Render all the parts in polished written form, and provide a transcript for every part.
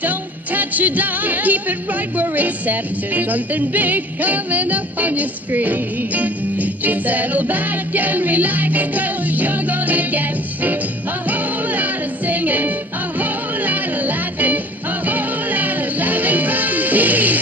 Don't touch a dime. Keep it right where it's set. There's something big coming up on your screen. Just settle back and relax, 'cause you're gonna get a whole lot of singing, a whole lot of laughing, a whole lot of loving from me.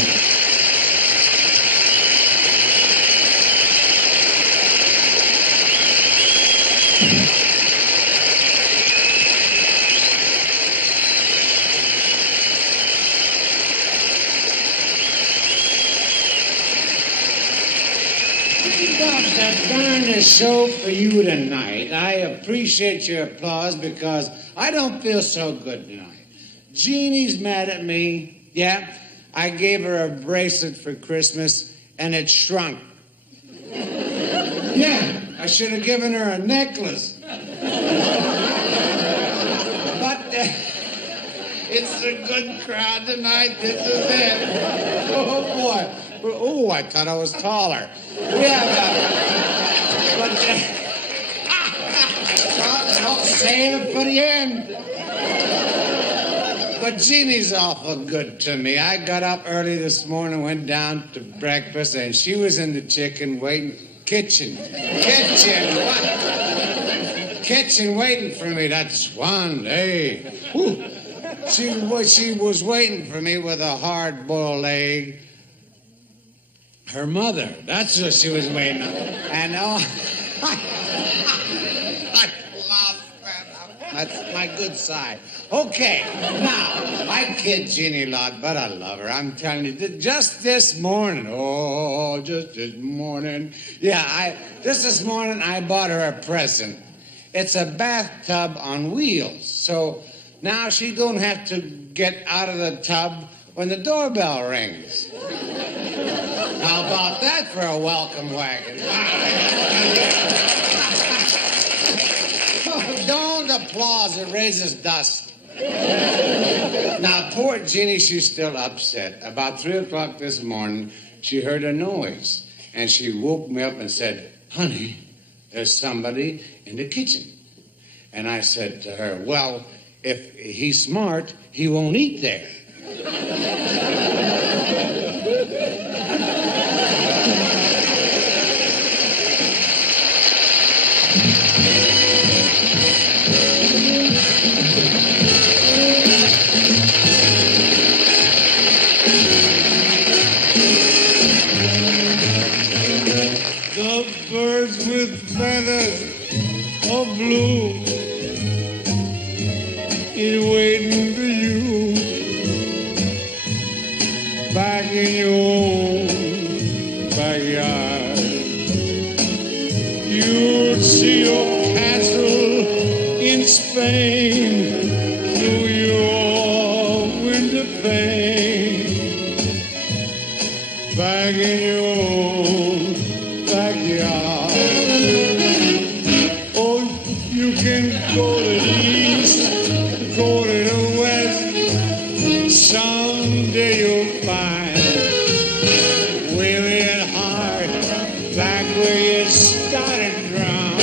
The darndest show for you tonight. I appreciate your applause because I don't feel so good tonight. Jeannie's mad at me. Yeah, I gave her a bracelet for Christmas and it shrunk. Yeah, I should have given her a necklace. But it's a good crowd tonight. This is it. Oh, boy. Oh, I thought I was taller. I'll save it for the end. But Jeannie's awful good to me. I got up early this morning, went down to breakfast, and she was in the kitchen waiting waiting for me. That's one day. Whew. She was waiting for me with a hard-boiled egg. Her mother, that's what she was waiting on. And I love that. That's my good side. Okay, now, I kid Jeannie a lot, but I love her. I'm telling you, just this morning, just this morning I bought her a present. It's a bathtub on wheels, so now she don't have to get out of the tub when the doorbell rings. How about that for a welcome wagon? Don't applause, it raises dust. Now, poor Jeannie, she's still upset. About 3 o'clock this morning, she heard a noise, and she woke me up and said, "Honey, there's somebody in the kitchen." And I said to her, "Well, if he's smart, he won't eat there." The birds with feathers of blue is waiting for you back in your own backyard. You'll see your castle in Spain through your window pane. Back in your own backyard. Oh, you can go to the east, go to the west. Someday you'll find weary at heart, back where you started from.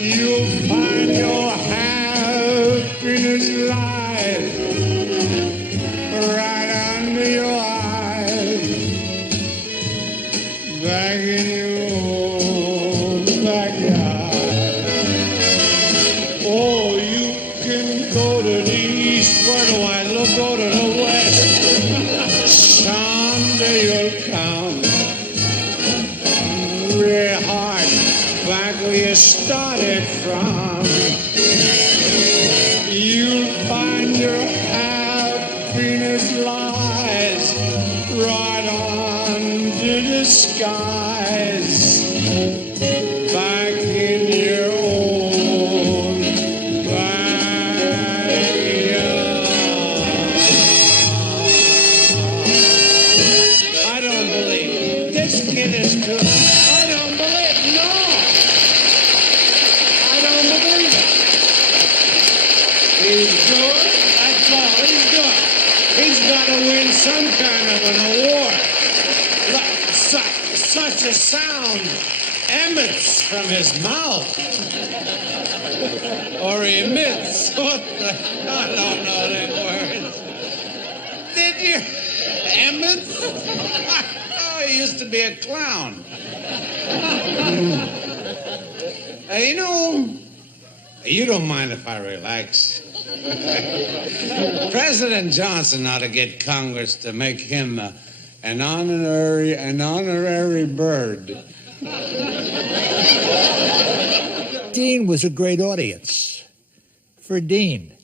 You'll find your happiness lies right under your eyes. Back in your own backyard. Oh, you can go to the east. Where do I look? Go to the west. Someday you'll come. Real hard. Back where you started from. You'll find your happiness lies right under the skies. Back in your own backyard. I don't believe it. This kid is good. I don't believe it. No. I don't believe it. He's good. That's all. He's good. He's got to win some kind of an award. Such a sound. emits from his mouth. Or emits. What the? I don't know them words. Did you? Emits? Oh, he used to be a clown. You don't mind if I relax. President Johnson ought to get Congress to make him an honorary bird. Dean was a great audience for Dean.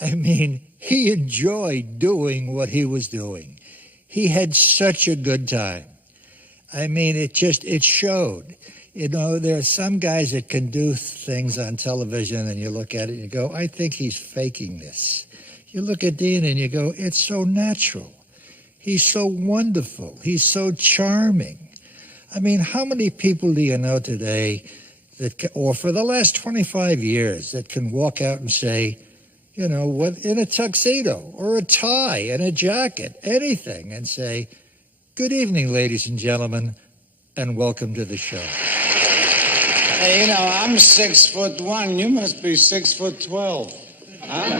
I mean, he enjoyed doing what he was doing. He had such a good time. I mean, it showed. You know, there are some guys that can do things on television and you look at it and you go, I think he's faking this. You look at Dean and you go, it's so natural. He's so wonderful. He's so charming. I mean, how many people do you know today or for the last 25 years that can walk out and say, you know, what, in a tuxedo or a tie and a jacket, anything, and say, good evening, ladies and gentlemen, and welcome to the show. Hey, you know, I'm 6'1". You must be 6'12". Huh?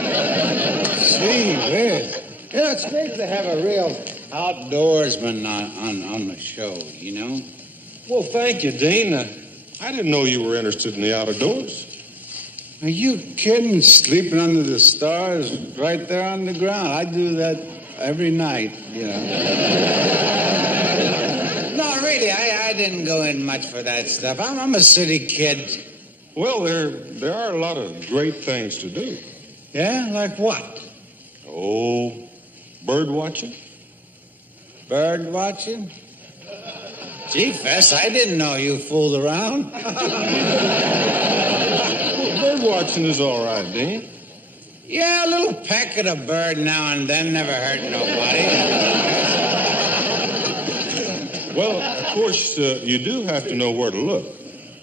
Gee whiz. You know, it's great to have a real outdoorsman on the show, you know? Well, thank you, Dean. I didn't know you were interested in the outdoors. Are you kidding? Sleeping under the stars right there on the ground. I do that every night, you know. No, really, I didn't go in much for that stuff. I'm a city kid. Well, there are a lot of great things to do. Yeah? Like what? Oh, bird watching. Bird watching? Gee, Fess, I didn't know you fooled around. Bird watching is all right, Dean. Yeah, a little peck at a bird now and then never hurt nobody. Well, of course, you do have to know where to look.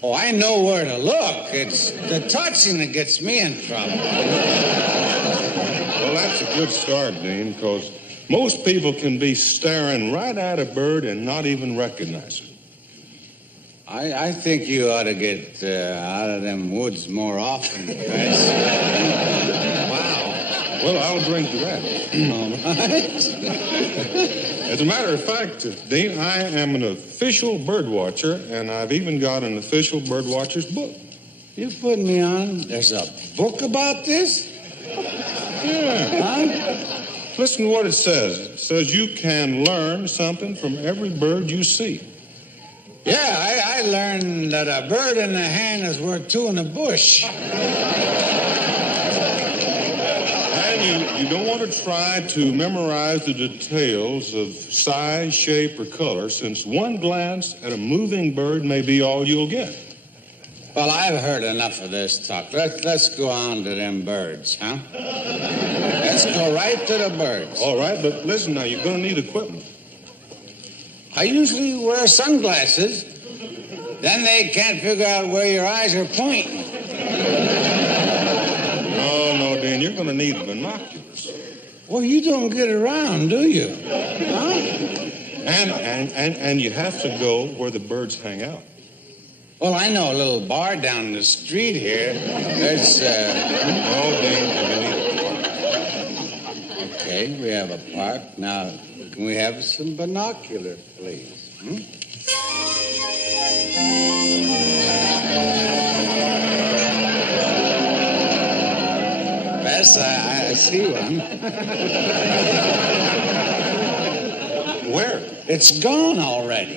Oh, I know where to look. It's the touching that gets me in trouble. Well, that's a good start, Dean, because most people can be staring right at a bird and not even recognize it. I think you ought to get out of them woods more often, Fess. Wow. Well, I'll drink to that. All right. As a matter of fact, Dean, I am an official bird watcher, and I've even got an official bird watcher's book. You put me on? There's a book about this? Yeah. Huh? Listen to what it says. It says you can learn something from every bird you see. Yeah, I learned that a bird in the hand is worth two in the bush. And you don't want to try to memorize the details of size, shape, or color, since one glance at a moving bird may be all you'll get. Well, I've heard enough of this talk. Let's go on to them birds, huh? Let's go right to the birds. All right, but listen now, you're going to need equipment. I usually wear sunglasses. Then they can't figure out where your eyes are pointing. No, Dean, you're going to need binoculars. Well, you don't get around, do you? Huh? And you have to go where the birds hang out. Well, I know a little bar down the street here. There's, Oh, Dean, you need a park. Okay, we have a park. Now, can we have some binoculars, please? Yes, I see one. Where? It's gone already.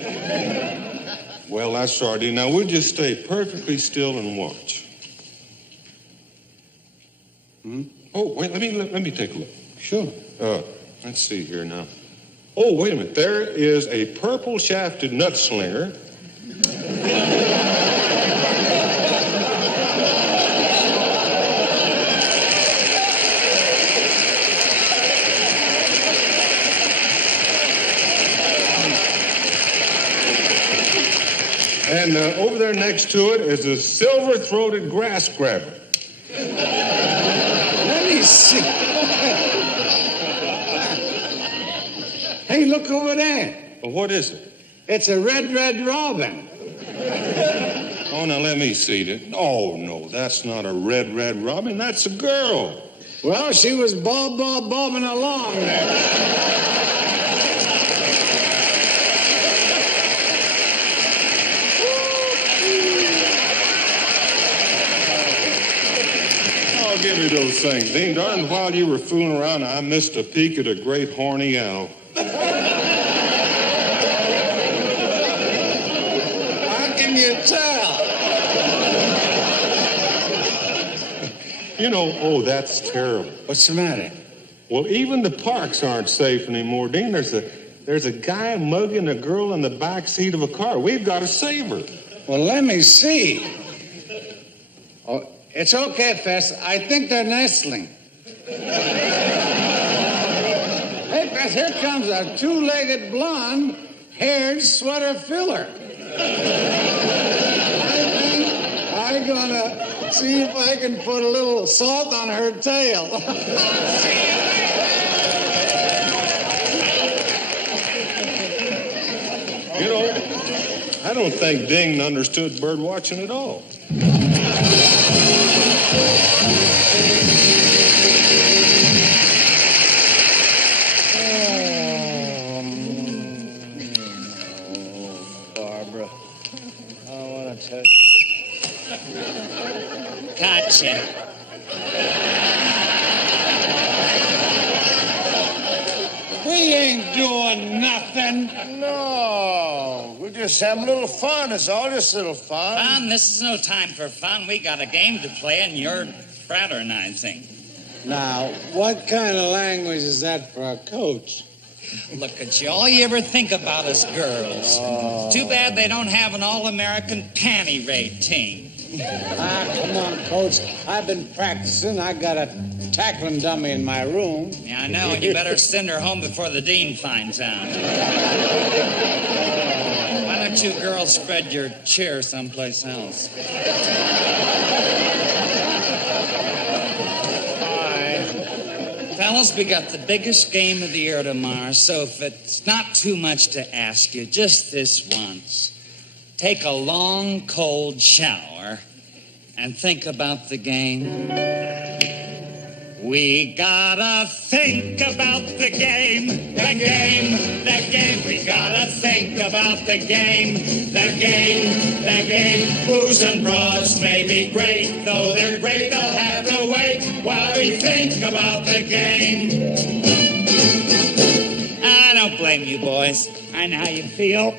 Well, that's all right, Dean. Now, we'll just stay perfectly still and watch. Oh, wait, let me take a look. Sure. Let's see here now. Oh, wait a minute. There is a purple-shafted nutslinger. And over there next to it is a silver-throated grass grabber. Let me see. Hey, look over there. Well, what is it? It's a red robin. Oh, now let me see. Oh, no, that's not a red robin. That's a girl. Well, she was bobbing along there. Give me those things, Dean. Darn, while you were fooling around, I missed a peek at a great horny owl. How can you tell? You know, oh, that's terrible. What's the matter? Well, even the parks aren't safe anymore, Dean. There's a guy mugging a girl in the back seat of a car. We've got to save her. Well, let me see. Oh, it's okay, Fess. I think they're nestling. Hey, Fess, here comes a two-legged blonde, haired sweater filler. I'm gonna see if I can put a little salt on her tail. You know, I don't think Ding understood bird watching at all. Barbara, I want to tell you. Gotcha. We ain't doing nothing. No, we're just having a little fun. It's all just a little fun. Fun? This is no time for fun. We got a game to play and you're fraternizing. Now, what kind of language is that for a coach? Look at you. All you ever think about is girls. Too bad they don't have an all-American panty raid team. Come on, Coach. I've been practicing. I got a tackling dummy in my room. Yeah, I know, and you better send her home before the dean finds out. Why don't you girls spread your chair someplace else? Fellas, we got the biggest game of the year tomorrow, so if it's not too much to ask you, just this once, take a long, cold shower and think about the game. We gotta think about the game, the game, the game. We gotta think about the game, the game, the game. Booze and broads may be great, though they're great, they'll have to wait while we think about the game. I don't blame you, boys. I know how you feel.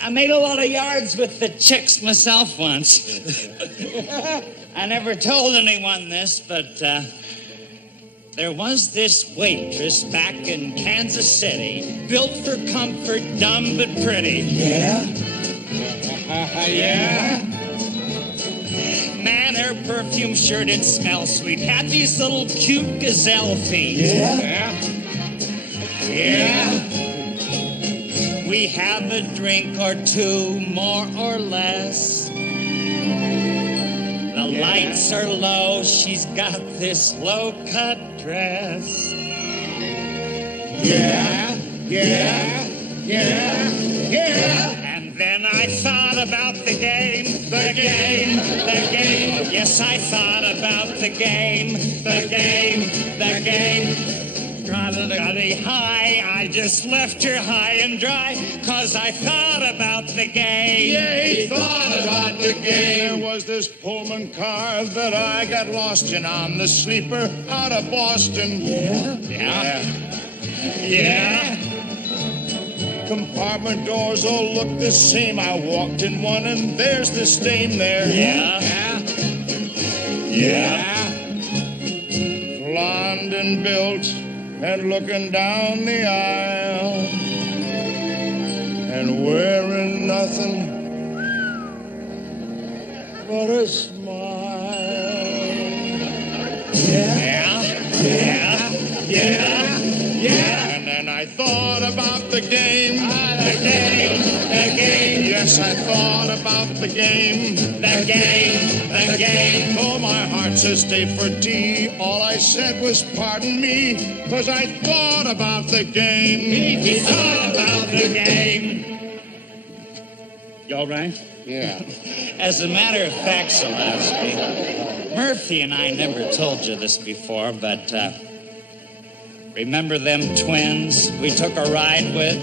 I made a lot of yards with the chicks myself once. I never told anyone this, but there was this waitress back in Kansas City, built for comfort, dumb but pretty. Yeah? Yeah? Man, her perfume sure did smell sweet. Had these little cute gazelle feet. Yeah? Yeah? We have a drink or two, more or less. The lights are low, she's got this low-cut dress. Yeah? Yeah? Yeah? Yeah? And then I thought about the game, the game, the game. Yes, I thought about the game, the game, the game. Got high, I just left her high and dry, 'cause I thought about the game. Yeah, he thought about the game. There was this Pullman car that I got lost in on the sleeper out of Boston. Yeah. Yeah. Compartment doors all look the same. I walked in one and there's the stain there. Yeah. Yeah. Blonde and built and looking down the aisle and wearing nothing but a smile. Yeah. And then I thought about the game. The game. Yes, I thought about the game. The game. Oh, my heart says stay for tea. All I said was pardon me, 'cause I thought about the game. He thought about the game. You all right? Yeah. As a matter of fact, Solowski, Murphy and I never told you this before, but remember them twins we took a ride with,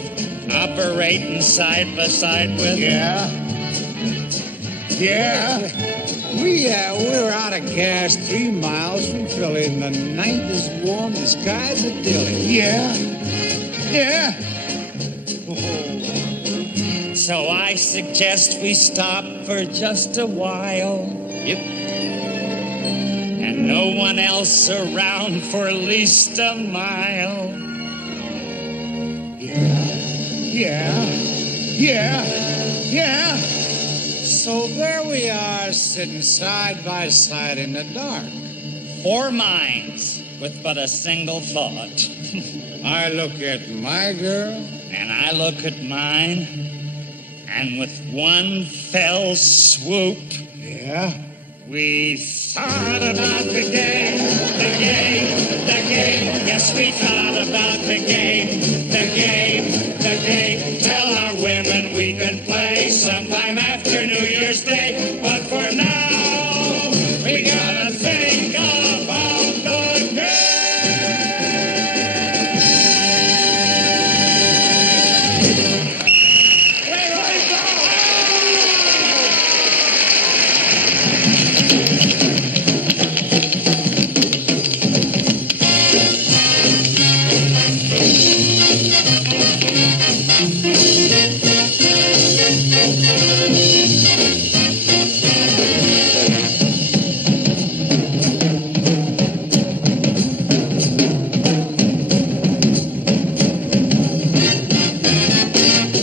operating side by side with? Yeah. Yeah. We were out of gas 3 miles from Philly, and the night is warm, the skies are dilly. Yeah. Yeah. So I suggest we stop for just a while. Yep. And no one else around for at least a mile. Yeah. So there we are, sitting side by side in the dark. 4 minds with but a single thought. I look at my girl. And I look at mine. And with one fell swoop, Yeah. we thought about the game. Yes, we thought about the game. Tell our women we can play sometime after New Year's Day. But for now, we gotta think about the game.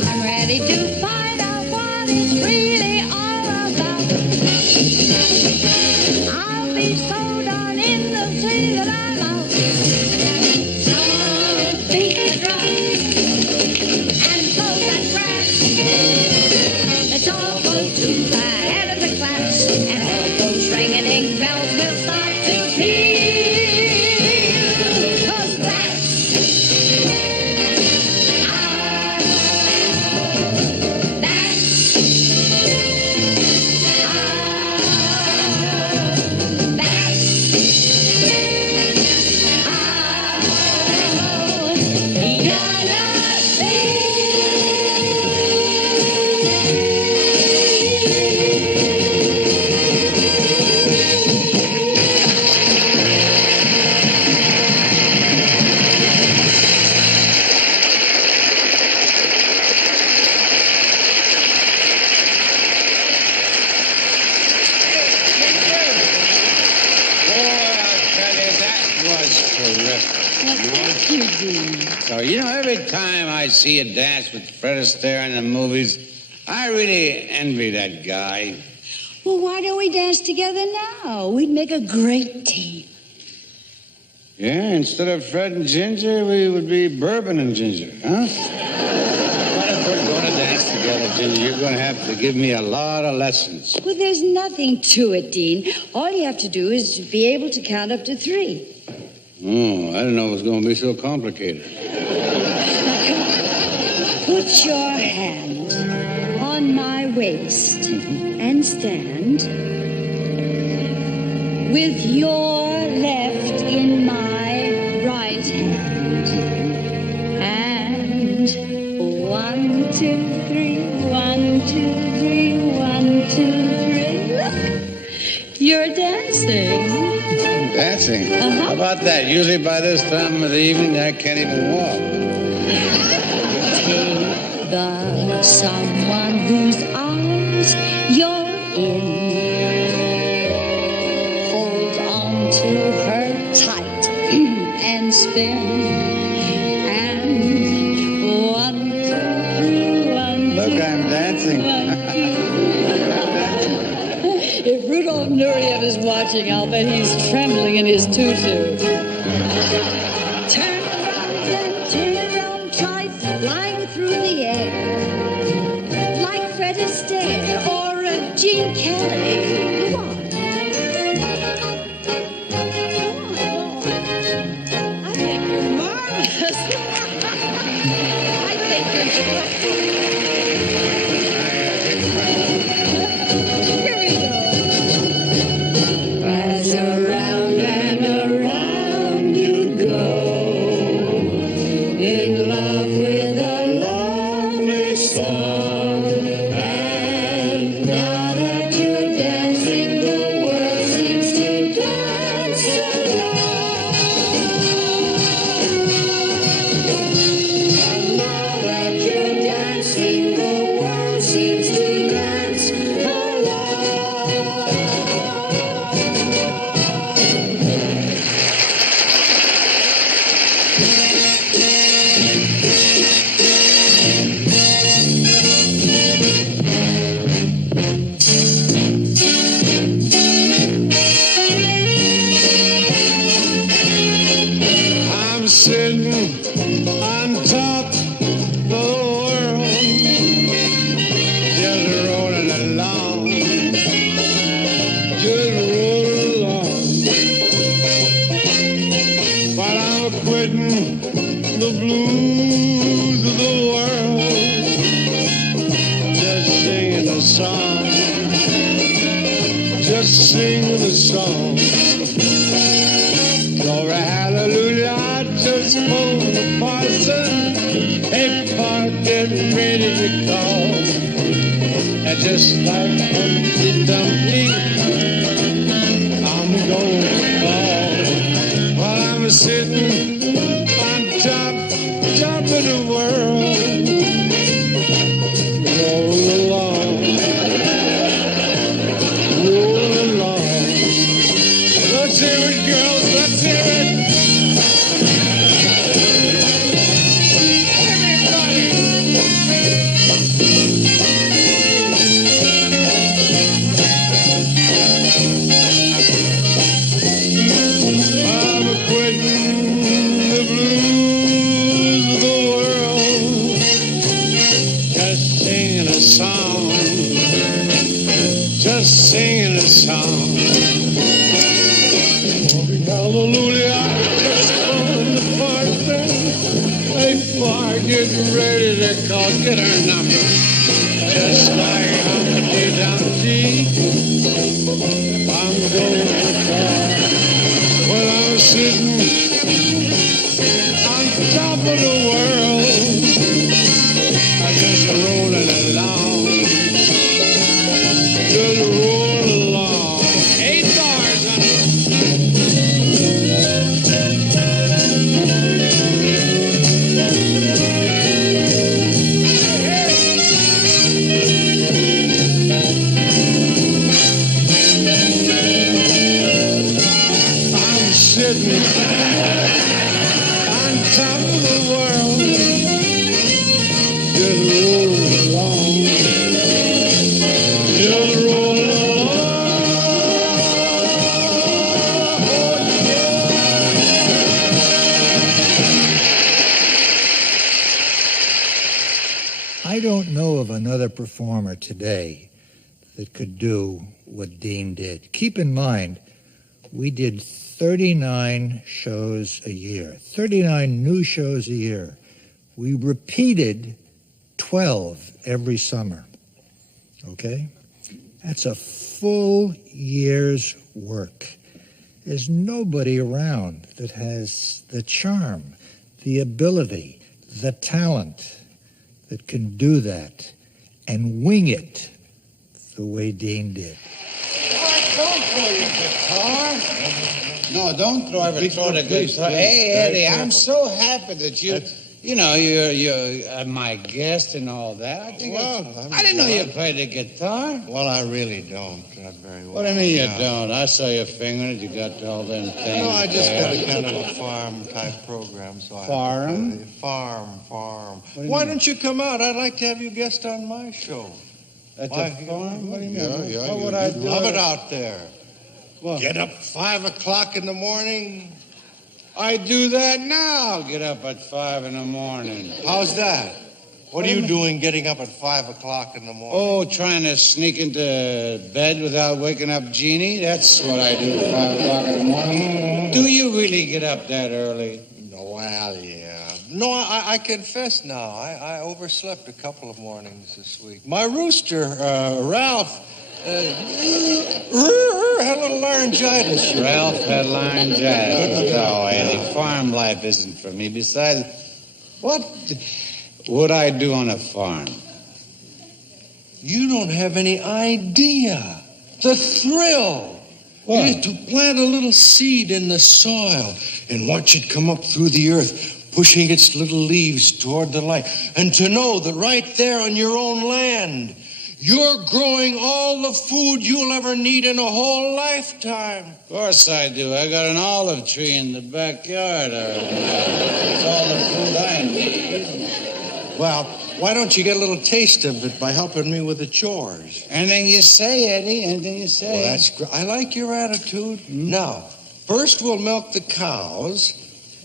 I'm ready to find out what it's really all about. I'll be so done in the city that I'm out. Someone beat the drum and blow that brass. Let's all go to the head of the class, and all those ring-a-ding bells will start to peal. 'Cause that's So, every time I see a dance with Fred Astaire in the movies, I really envy that guy. Well, why don't we dance together now? We'd make a great team. Yeah, instead of Fred and Ginger, we would be Bourbon and Ginger, huh? But if we're going to dance together, Ginger, you're going to have to give me a lot of lessons. Well, there's nothing to it, Dean. All you have to do is be able to count up to 3. Oh, I didn't know it was going to be so complicated. Put your hand on my waist and stand with your left in my right hand. And 1, 2, 3, 1, 2, 3, 1, 2, 3. Look, you're dancing. Dancing? How about that? Usually by this time of the evening, I can't even walk. Take the someone whose arms you're in. Hold on to her tight and spin. And 1, 2, 3, 1, Look, 2, I'm dancing. 1, 2. If Rudolph Nureyev is watching, I'll bet he's trembling in his tutu. Turn around, try flying through the air. Like Fred Astaire or a Gene Kelly. Come on. I think you're marvelous. I think you're on top of the world, just rolling along, just rolling along. But I'm quitting the blues of the world, just singing a song, just singing a song. Glory, hallelujah, I just phoned the parson. Hey, Park, getting ready to call. And just like Humpty Dumpty, I'm going to fall. While I'm sitting on top of the world, roll along, roll along. Let's hear it, girls, let's hear it. I'm quitting the blues of the world, just singing a song, just singing a song. Hallelujah, I just phoned the parson. Hey, Bart, getting ready to call, get her number. Just like Humpty Dumpty, I'm going to call. Well, I'm sitting on top of the world, I'm just rolling along, just rolling along. 8 bars, honey. I'm sitting on top of the world, just rolling along, just rolling along. I don't know of another performer today that could do what Dean did. Keep in mind, we did 39 shows a year, 39 new shows a year. We repeated 12 every summer, okay? That's a full year's work. There's nobody around that has the charm, the ability, the talent that can do that and wing it the way Dean did. Don't throw your guitar. No, don't throw the guitar. Hey, Eddie, I'm so happy that you're my guest and all that. I didn't know you played the guitar. Well, I really don't. Not very well. What do you mean you don't? I saw you fingering it. You got all them things. No, I just got a kind of a farm-type program. So Farm? Farm. Why don't you come out? I'd like to have you guest on my show. At the farm? What do you mean? Yeah, What would I do? Love it out there. What? Get up 5 o'clock in the morning. I do that now. Get up at 5 in the morning. How's that? What are you doing getting up at 5 o'clock in the morning? Oh, trying to sneak into bed without waking up Jeannie? That's what I do at 5 o'clock in the morning. Do you really get up that early? No, well, yeah. No, I confess now. I overslept a couple of mornings this week. My rooster, Ralph, had a little laryngitis. Ralph had laryngitis. Oh, Eddie, farm life isn't for me. Besides, what would I do on a farm? You don't have any idea. The thrill. What? Is to plant a little seed in the soil and watch it come up through the earth, pushing its little leaves toward the light. And to know that right there on your own land, you're growing all the food you'll ever need in a whole lifetime. Of course I do. I got an olive tree in the backyard. It's all the food I need. Well, why don't you get a little taste of it by helping me with the chores? Anything you say, Eddie. Anything you say. Well, that's great. I like your attitude. Now, first we'll milk the cows,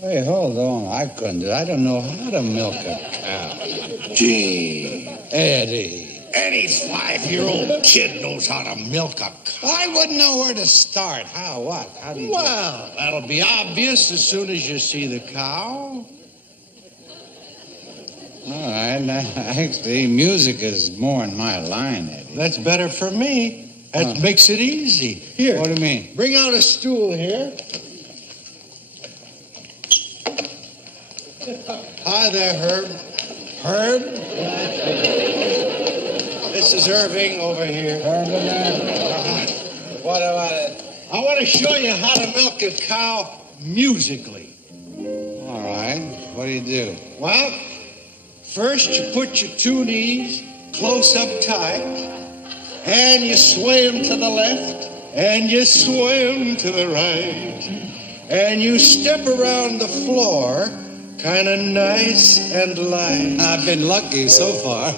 Hey, hold on. I couldn't do it. I don't know how to milk a cow. Gee, Eddie. any 5-year-old kid knows how to milk a cow. I wouldn't know where to start. How, what? How do you... Well, that'll be obvious as soon as you see the cow. All right. Now, actually, music is more in my line, Eddie. That's better for me. That makes it easy. Here. What do you mean? Bring out a stool here. Hi there, Herb. Herb? This is Irving over here. What about it? I want to show you how to milk a cow musically. All right. What do you do? Well, first you put your 2 knees close up tight, and you sway them to the left, and you sway them to the right, and you step around the floor kind of nice and light. I've been lucky so far.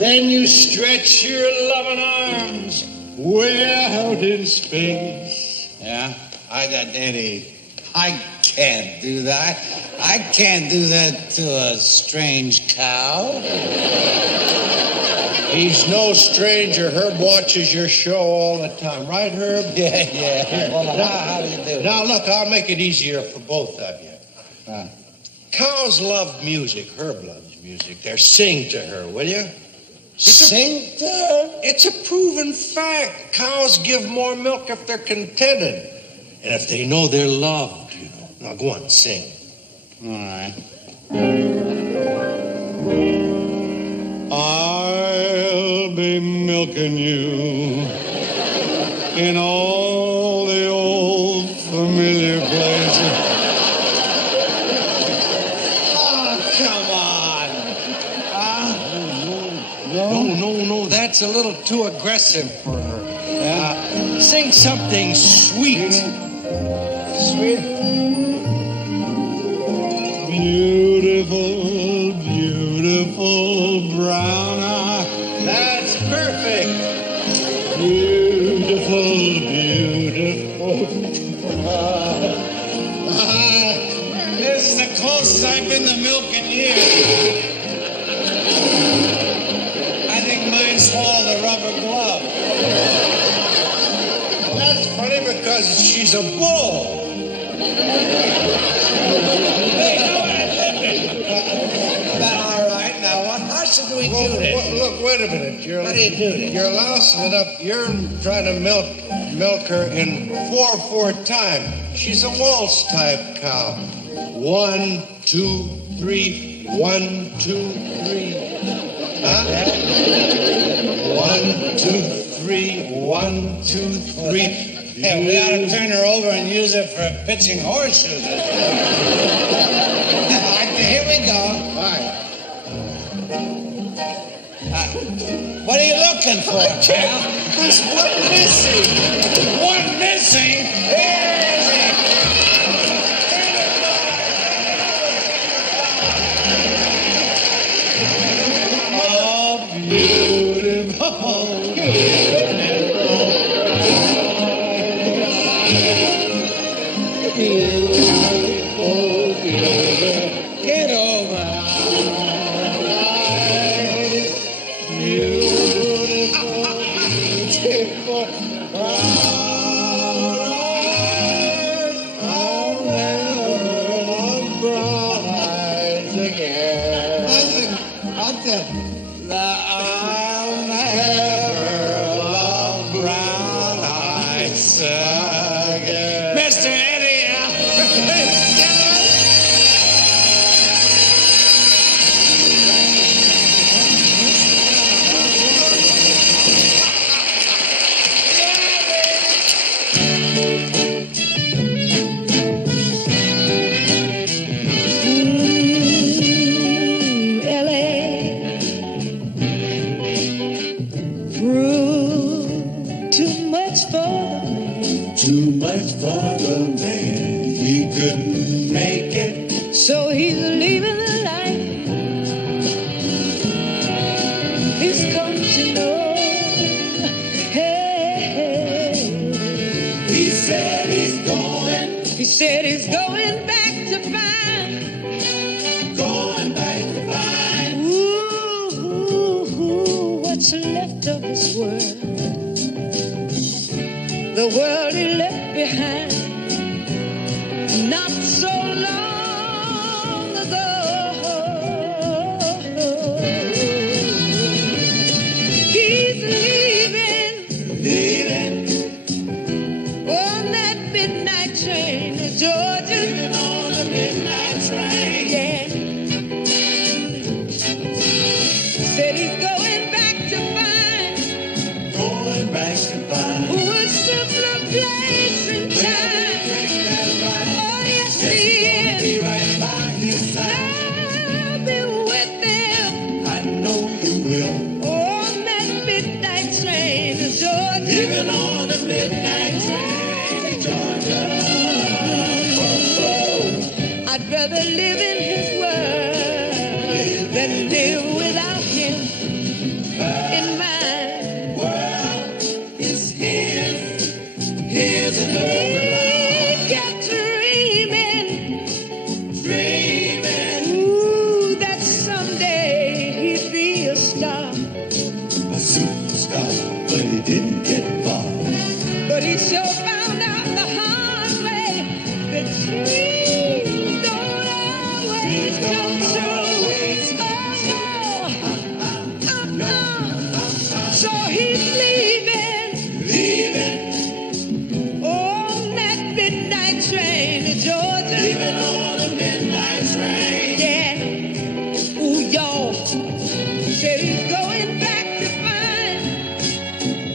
Then you stretch your loving arms way out in space. Yeah? Eddie, I can't do that. I can't do that to a strange cow. He's no stranger. Herb watches your show all the time. Right, Herb? Yeah. Well, how do you do it? Now, look, I'll make it easier for both of you. Cows love music. Herb loves music. They're sing to her, will you? Sing to her? It's a proven fact. Cows give more milk if they're contented. And if they know they're loved, you know. Now, go on, sing. All right. I'll be milking you in all the old familiar places. Oh, come on. No, that's a little too aggressive for her. Sing something sweet. Sweet. Beautiful, beautiful brown eye. That's perfect. Beautiful, beautiful. This is the closest I've been to milking years. I think mine swallowed a rubber glove. That's funny because she's a bull. All right, now, how should we do this? Look, wait a minute. How do you do this? You're lousing it up. You're trying to milk her in 4/4 time. She's a waltz type cow. 1, 2, 3. 1, 2, 3. Huh? 1, 2, 3. 1, 2, 3. Yeah, we ought to turn her over and use it for pitching horseshoes. Here we go. All right. What are you looking for, Cal? There's one missing. One missing? Oh, beautiful. Get over. I'll never love brown eyes again. Mr. Eddie. Too much for the man, he couldn't make it. So he's leaving the life he's come to know. Hey, He said he's going back to find. Going back to find. Ooh, what's left of this world? The world he left behind not so long ago. He's leaving on that midnight train to Georgia. Leaving on the midnight train. Yeah. Said he's going back to find. Going back to find. A simpler place in time. Oh, yes, he is. Be right by his side. I'll be with them I know you will. on that midnight train to Georgia. Leaving on the midnight train to Georgia. I'd rather live in his world than live without him in mine. World is his. His and hers. He kept dreaming, ooh, that someday he'd be a star. A superstar, but he didn't get far. But he sure found out the hard way that dreams don't always come true. Oh, no. So he's leaving on that midnight train to Georgia. Leaving on the midnight train. Yeah. Ooh, y'all. Said he's going back to find.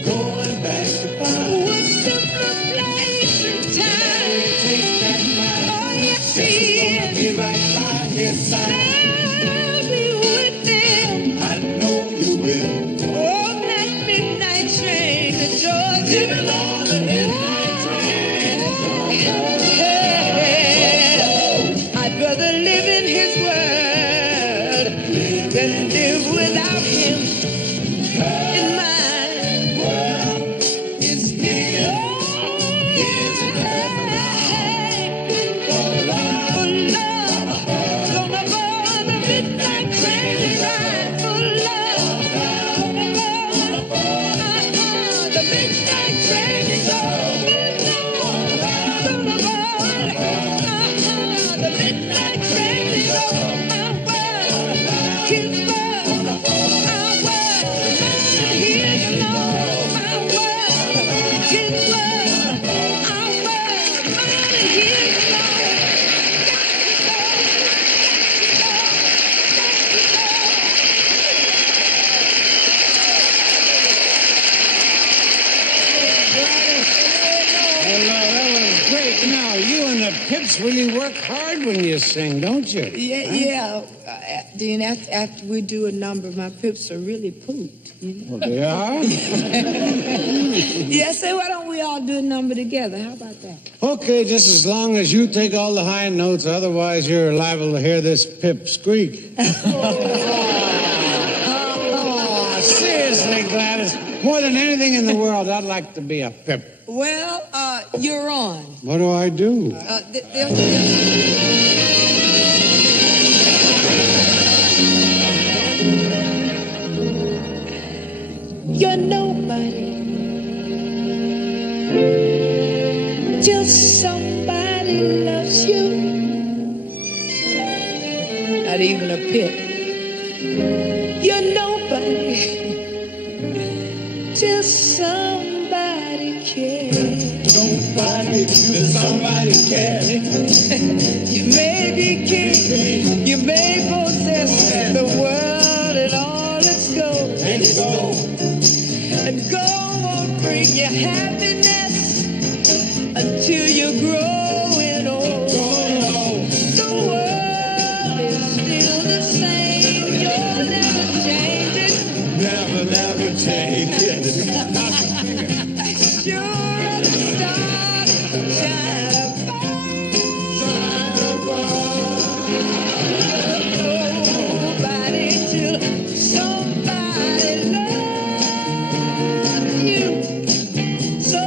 Going back to find. A simpler place in time. Take that mind. Oh, yes, he is. Be right by his side. I'll be with them I know you will. on that midnight train to Georgia. Leaving on the midnight train to Georgia. Yeah. I'd rather live in his world than live without him in mine. World is his. His and hers. For love. For love, gonna go on the midnight train to ride. For love, gonna go on the midnight train to go. Gonna go on the midnight train to go. Our world, his world, our world, his alone. Our world, his world, our world, his alone. Well, that was great. Now, you and the Pips really work hard when you sing, don't you? Yeah. Dean, after we do a number, my pips are really pooped. You know? Well, they are? Yeah, say, why don't we all do a number together? How about that? Okay, just as long as you take all the high notes, otherwise you're liable to hear this Pip squeak. Oh, seriously, Gladys. More than anything in the world, I'd like to be a Pip. Well, you're on. What do I do? You're nobody till somebody loves you. Not even a pip. You're nobody till somebody cares. Nobody till somebody cares. You may be king, you may possess the world and all its gold. And go. And gold won't bring you happiness until you're growing old. The world is still the same. You'll never change it. Never change it. Sure as the stars shine nobody till somebody loves you. So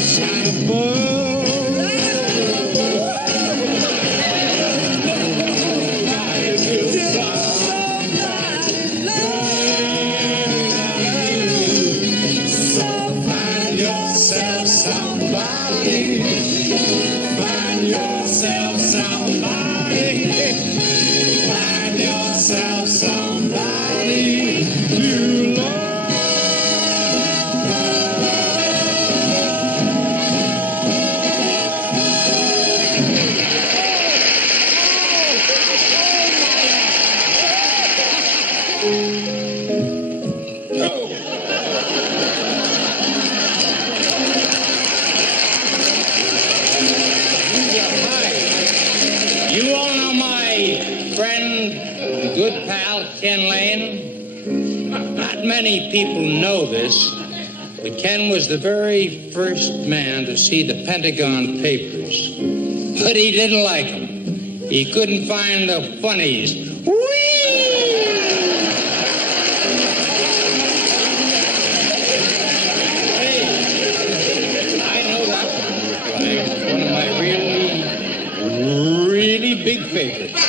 shine above. Many people know this, but Ken was the very first man to see the Pentagon Papers. But he didn't like them. He couldn't find the funnies. Hey, I know that one. It's one of my really big favorites.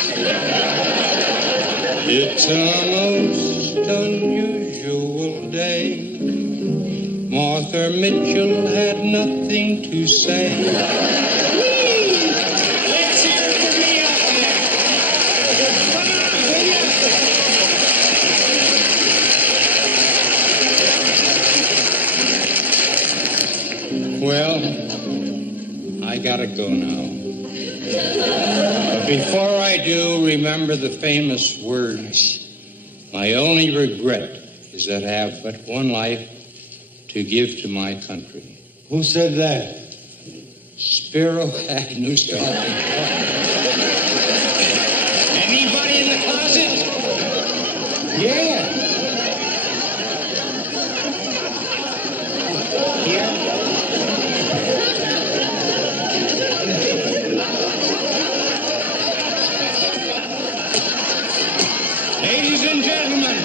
It's almost unusual day. Martha Mitchell had nothing to say. Let's hear it for me up there. Come on, well, I gotta go now. But before I do, remember the famous words. My only regret is that I have but one life to give to my country. Who said that? Spiro Agnew. Anybody in the closet? Yeah. Here? Ladies and gentlemen,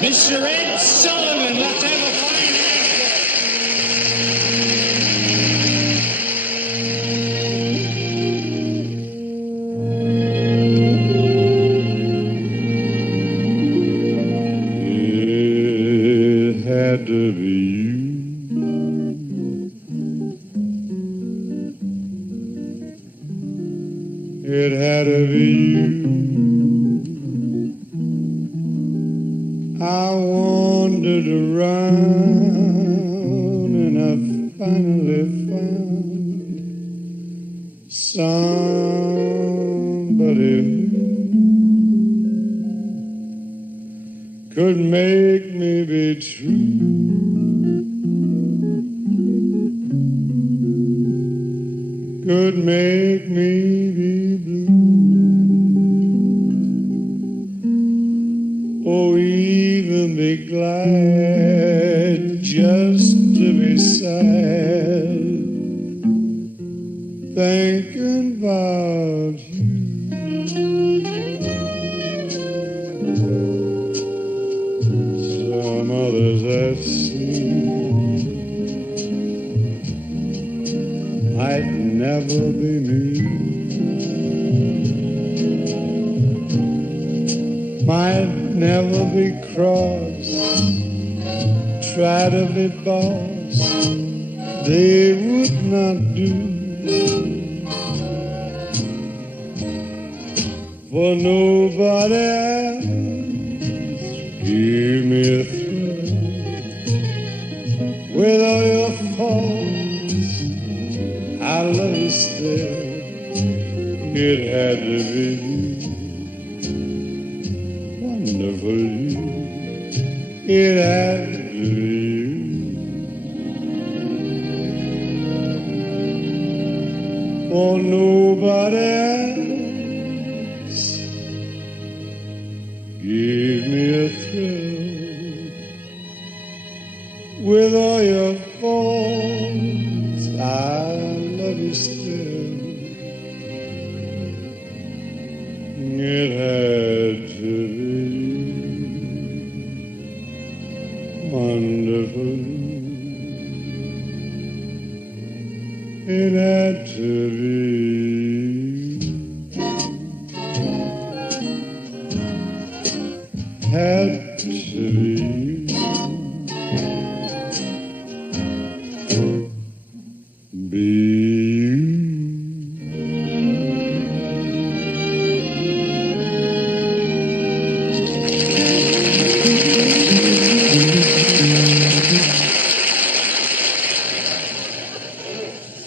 Mr. Ed Sullivan, let's have a fine It had to be you. It had to be you. I wandered around and I finally found somebody who could make me be true. Could make me be blue. Oh, even be glad just to be sad, thinking about you. Some others at sea might never be me. Might never be cross, try to be boss, they would not do. For nobody else give me a thrill. With all your faults, I love you still. It had to be you. Wonderful you, it had to be you. For nobody else give me a thrill. With all your faults, I love you still. It had to be wonderful. It had to be. Had to be. Be you.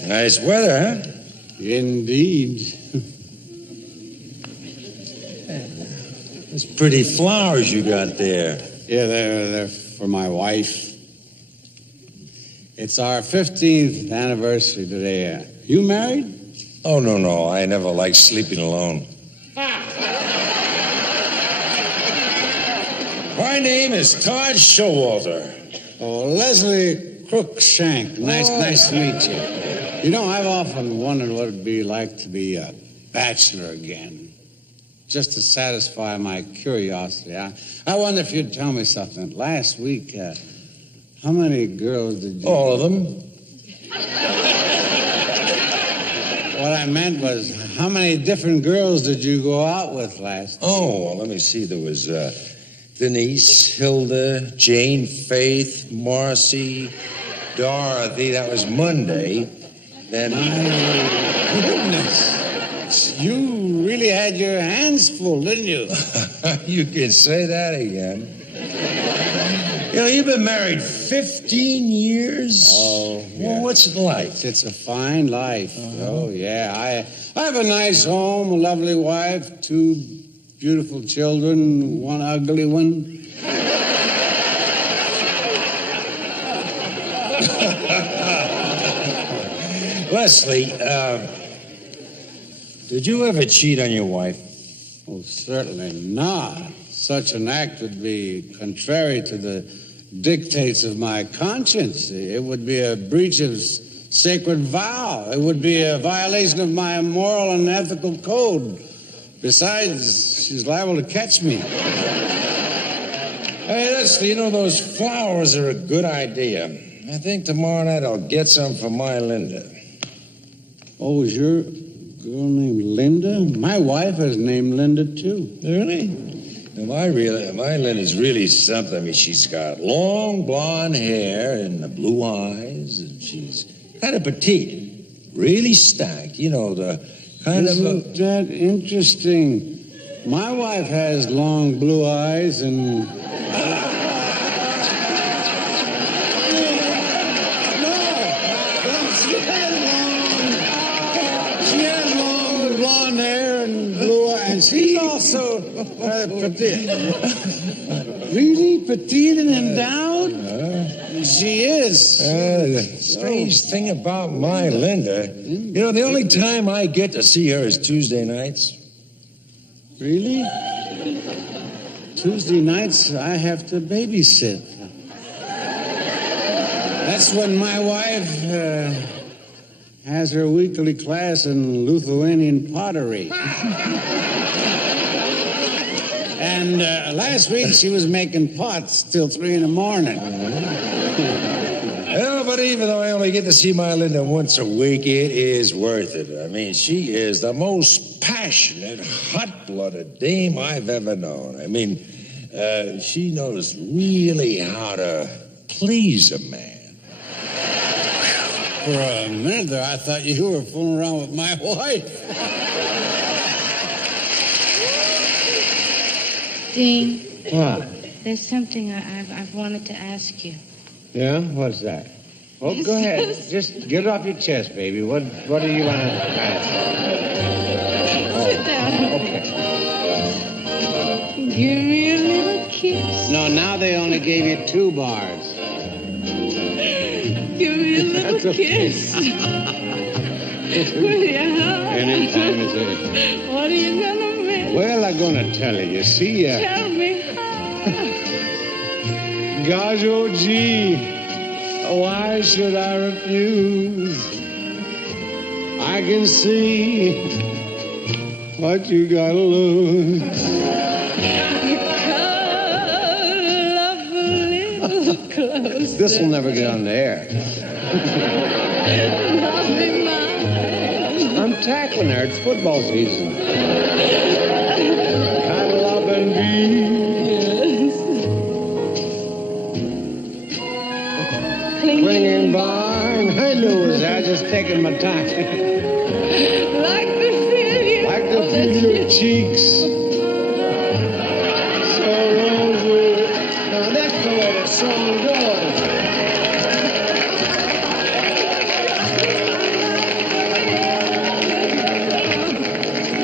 Nice weather, huh? Indeed. Those pretty flowers you got there. Yeah, they're for my wife. It's our 15th anniversary today. You married? Oh, no. I never liked sleeping alone. My name is Todd Showalter. Oh, Leslie Crookshank. Nice to meet you. You know, I've often wondered what it'd be like to be a bachelor again. Just to satisfy my curiosity. I wonder if you'd tell me something. Last week, how many girls did you... All of them. What I meant was, how many different girls did you go out with last week? Oh, well, let me see. There was Denise, Hilda, Jane, Faith, Marcy, Dorothy. That was Monday. Then My goodness. You really had your hands full, didn't you? You can say that again. You know, you've been married 15 years. Oh, yeah. Well, what's it like? It's a fine life. Oh, yeah. I have a nice home, a lovely wife, 2 beautiful children, 1 ugly one. Leslie, did you ever cheat on your wife? Oh, certainly not. Such an act would be contrary to the dictates of my conscience. It would be a breach of sacred vow. It would be a violation of my moral and ethical code. Besides, she's liable to catch me. Hey, Leslie, you know, those flowers are a good idea. I think tomorrow night I'll get some for my Linda. Oh, is your girl named Linda? My wife is named Linda, too. Really? Now, my Linda's really something. I mean, she's got long blonde hair and the blue eyes, and she's kind of petite, really stacked. You know, the kind Isn't that interesting? My wife has long blue eyes and... She's also petite. Really petite and endowed? She is. The strange thing about my Linda, you know, the only time I get to see her is Tuesday nights. Really? Tuesday nights, I have to babysit. That's when my wife has her weekly class in Lithuanian pottery. And last week she was making pots till 3 in the morning. Well, but even though I only get to see my Linda once a week, it is worth it. I mean, she is the most passionate, hot-blooded dame I've ever known. I mean, she knows really how to please a man. For a minute there, I thought you were fooling around with my wife. Dean, What? there's something I've wanted to ask you. Yeah? What's that? Oh, go ahead. Just get it off your chest, baby. What do you want to ask? Sit down. Okay. Give me a little kiss. No, now they only gave you 2 bars. Give me a little That's okay. kiss. Will you hug? Anytime is it. What are you gonna miss? Well, I'm gonna tell you. You see, Tell me how. gosh, oh gee, why should I refuse? I can see what you gotta lose. Cuddle up a little closer. This will never get on the air. No. be mine. I'm tackling her. It's football season. Cuddle up and be clinging by. I knew it was that. Just taking my time. Like to feel you. Like to feel your cheeks. So rosy. Now that's the way the song goes.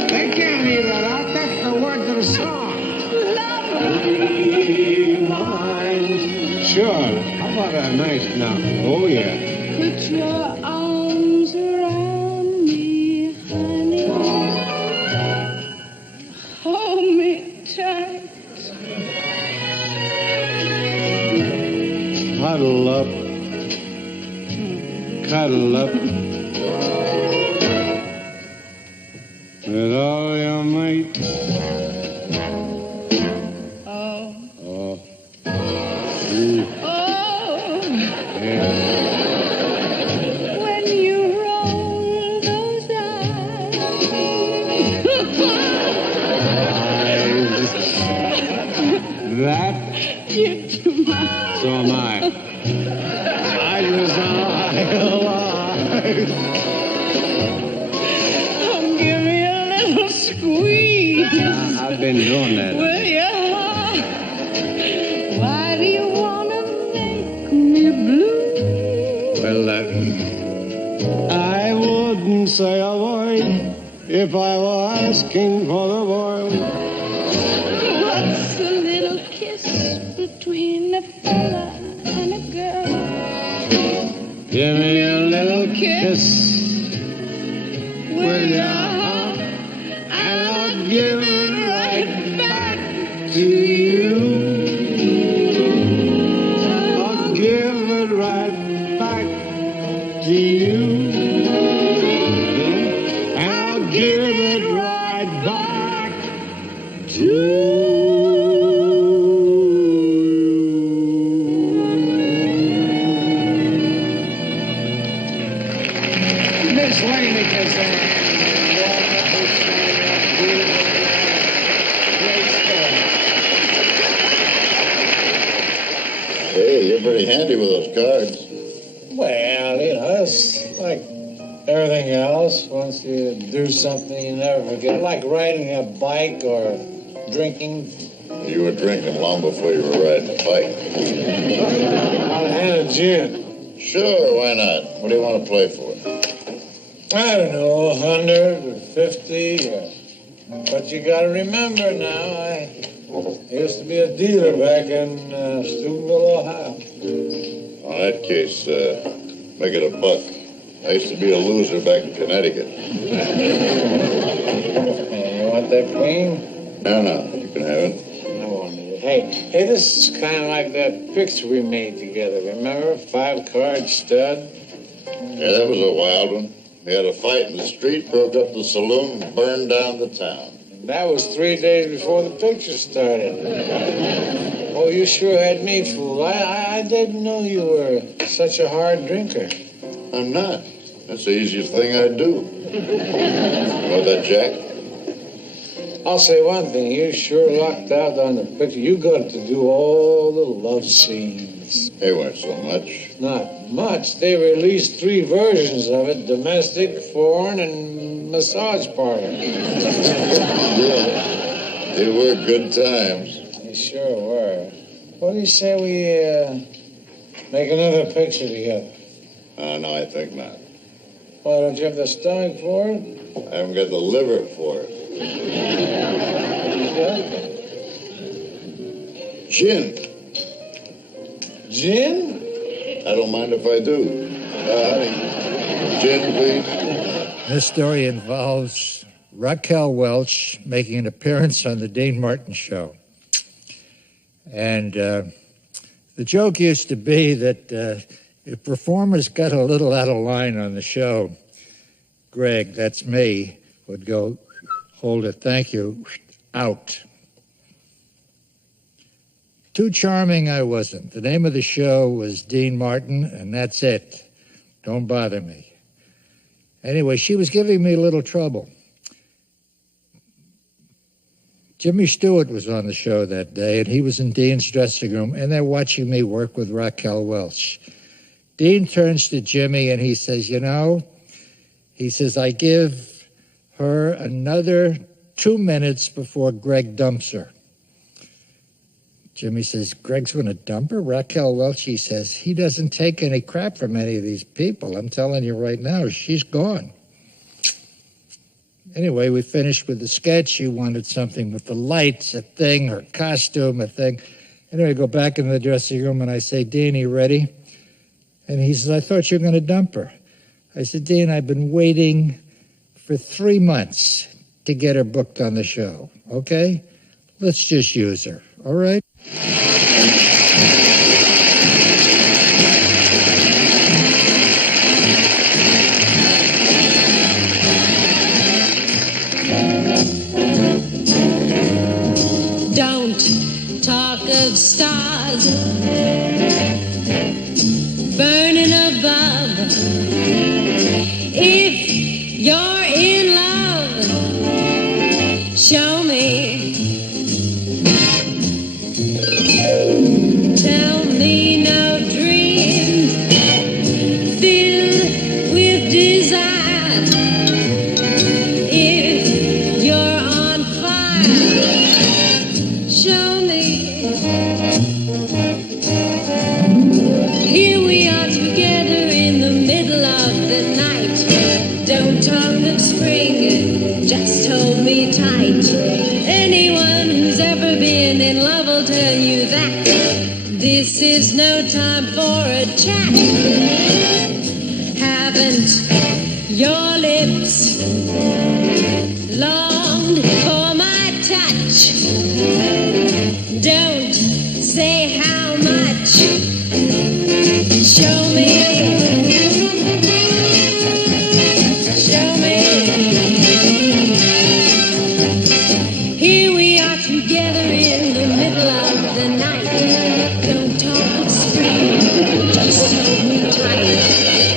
They can't leave that out. That's the words of the song. Be mine. Sure. How about a nice now? Oh, yeah. Put your arms around me, honey. Hold me tight. Cuddle up. Cuddle up. With all your might. Oh, Oh. oh. Yeah. When you roll those That, You're too much. so am I. I just alive. Oh, give me a little squeeze. I've been doing that. Will you? Why do you wanna make me blue? Well, I wouldn't say a word if I were asking for the world. What's a little kiss between a fella and a girl? Give me a little kiss with your heart, and I'll give it right back to you. I'll give it right back to you. And I'll give it right back to you. Miss Laney can sing. Hey, you're pretty handy with those cards. Well, you know, it's like everything else. Once you do something, you never forget. Like riding a bike or drinking. You were drinking long before you were riding a bike. And a gin. Sure, why not? What do you want to play for? I don't know, 100 or 50. But you got to remember now, I used to be a dealer back in Steubenville, Ohio. In that case, make it $1. I used to be a loser back in Connecticut. You want that queen? No, you can have it. I wanted it. Hey, this is kind of like that picture we made together. Remember? 5-card stud. Yeah, that was a wild one. We had a fight in the street, broke up the saloon, and burned down the town. That was 3 days before the picture started. Oh, you sure had me fooled. I didn't know you were such a hard drinker. I'm not. That's the easiest thing I do. You want that, Jack? I'll say one thing. You sure lucked out on the picture. You got to do all the love scenes. They weren't so much. Not much. They released 3 versions of it. Domestic, foreign, and massage parlor. Yeah. They were good times. They sure were. What do you say we make another picture together? No, I think not. Why, don't you have the stomach for it? I haven't got the liver for it. Gin. Gin? I don't mind if I do. Honey, gin, please. This story involves Raquel Welch making an appearance on the Dean Martin Show. And the joke used to be that if performers got a little out of line on the show, Greg, that's me, would go, hold it, thank you, out. Too charming I wasn't. The name of the show was Dean Martin, and that's it. Don't bother me. Anyway, she was giving me a little trouble. Jimmy Stewart was on the show that day, and he was in Dean's dressing room, and they're watching me work with Raquel Welch. Dean turns to Jimmy, and he says, he says, I give her another 2 minutes before Greg dumps her. Jimmy says, Greg's going to dump her? Raquel Welch, he says, he doesn't take any crap from any of these people. I'm telling you right now, she's gone. Anyway, we finished with the sketch. She wanted something with the lights, a thing, her costume, a thing. Anyway, I go back in the dressing room and I say, Dean, you ready? And he says, I thought you were going to dump her. I said, Dean, I've been waiting for 3 months to get her booked on the show, okay? Let's just use her, all right? Don't talk of stars burning above. If you're in love, show me. Tell me no dreams filled with desire. If you're on fire, show me. Here we are together in the middle of the night. Don't talk of spring, just hold me tight. Anyone who's ever been in love will tell you that this is no time for a chat. Haven't your lips longed for my touch? Don't say how much. Show me. Show me. Here we are together in the middle of the night. Don't talk of spring, just hold me tight.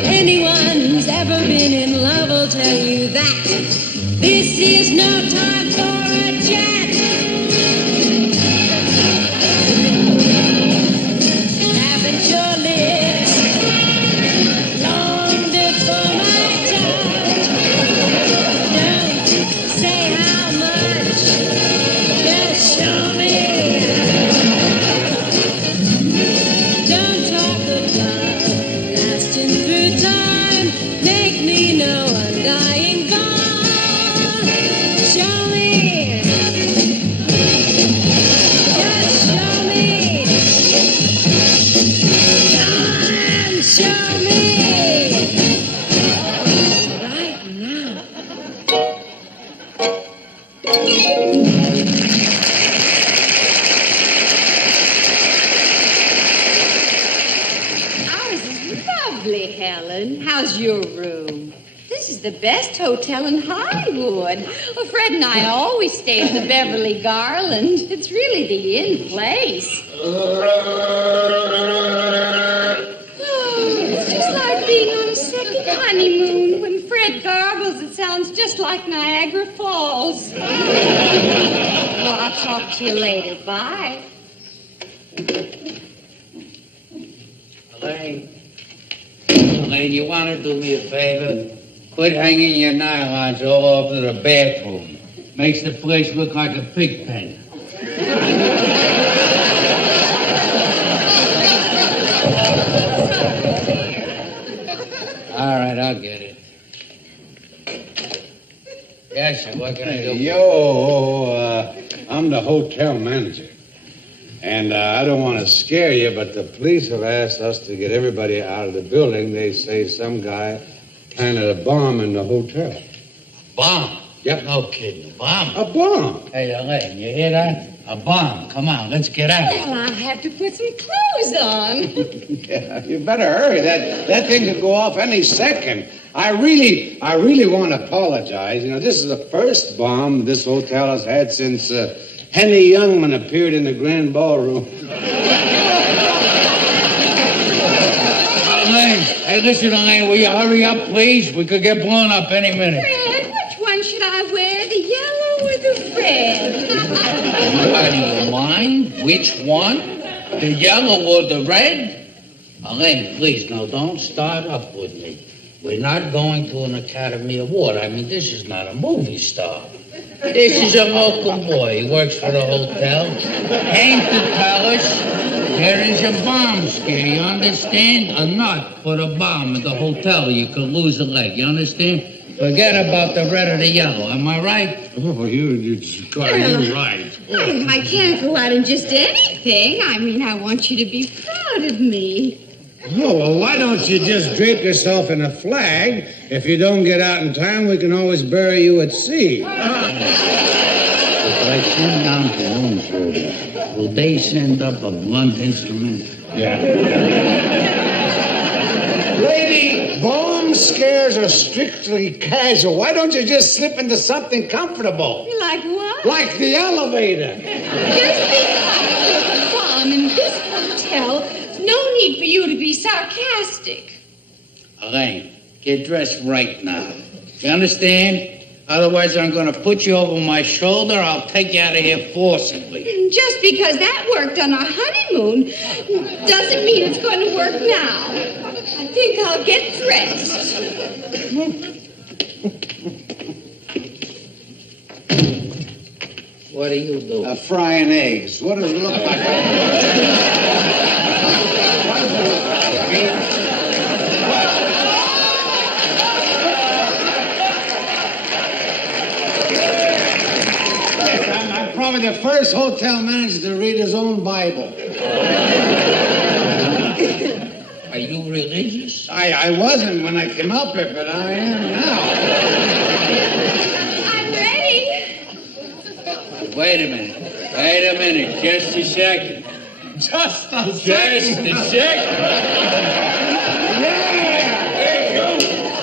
Anyone who's ever been in love will tell you that this is no time for a chat. Haven't your lips longed for my touch? Don't say how much, just show me. Don't talk of love lasting through time. Make me know undying bond. Show me. Just show me. Time, show me. Right now. Ours is lovely, Helen. How's your room? This is the best hotel in Hollywood. Well, Fred and I always stay at the Beverly Garland. It's really the in place. Oh, it's just like being on a second honeymoon. When Fred gargles, it sounds just like Niagara Falls. Well, I'll talk to you later. Bye. Elaine, you want to do me a favor? Quit hanging your nylons all over the bathroom. Makes the place look like a pig pen. All right, I'll get it. Yes, sir, what can I do? I'm the hotel manager. And I don't want to scare you, but the police have asked us to get everybody out of the building. They say some guy planted a bomb in the hotel. Bomb? Yep. No kidding. Bomb? A bomb. Hey, Elaine, you hear that? A bomb. Come on, let's get out. Well, I'll have to put some clothes on. Yeah, you better hurry. That thing could go off any second. I really want to apologize. You know, this is the first bomb this hotel has had since Henny Youngman appeared in the Grand Ballroom. Elaine. Hey, Hey, listen, Elaine, will you hurry up, please? We could get blown up any minute. Fred, which one should I wear, the yellow or the red? Why, do you mind? Which one? The yellow or the red? Elaine, please, now don't start up with me. We're not going to an Academy Award. I mean, this is not a movie star. This is a local boy. He works for the hotel. Came to tell us there is a bomb scare, you understand? A nut put a bomb in the hotel. You could lose a leg, you understand? Forget about the red or the yellow. Am I right? Oh, you're right. I can't go out in just anything. I mean, I want you to be proud of me. Oh, well, why don't you just drape yourself in a flag? If you don't get out in time, we can always bury you at sea. If I send down to room service, will they send up a blunt instrument? Yeah. Lady, bomb scares are strictly casual. Why don't you just slip into something comfortable? Like what? Like the elevator. Just because it's fun in this hotel, no need for you to be sarcastic. Elaine, get dressed right now. You understand? Otherwise, I'm going to put you over my shoulder. I'll take you out of here forcibly. Just because that worked on our honeymoon doesn't mean it's going to work now. I think I'll get dressed. What are you doing? Frying eggs. What does it look like? I'm probably the first hotel manager to read his own Bible. Are you religious? I wasn't when I came up here, but I am now. I'm ready. Wait a minute. Just a second. Just a Just a second.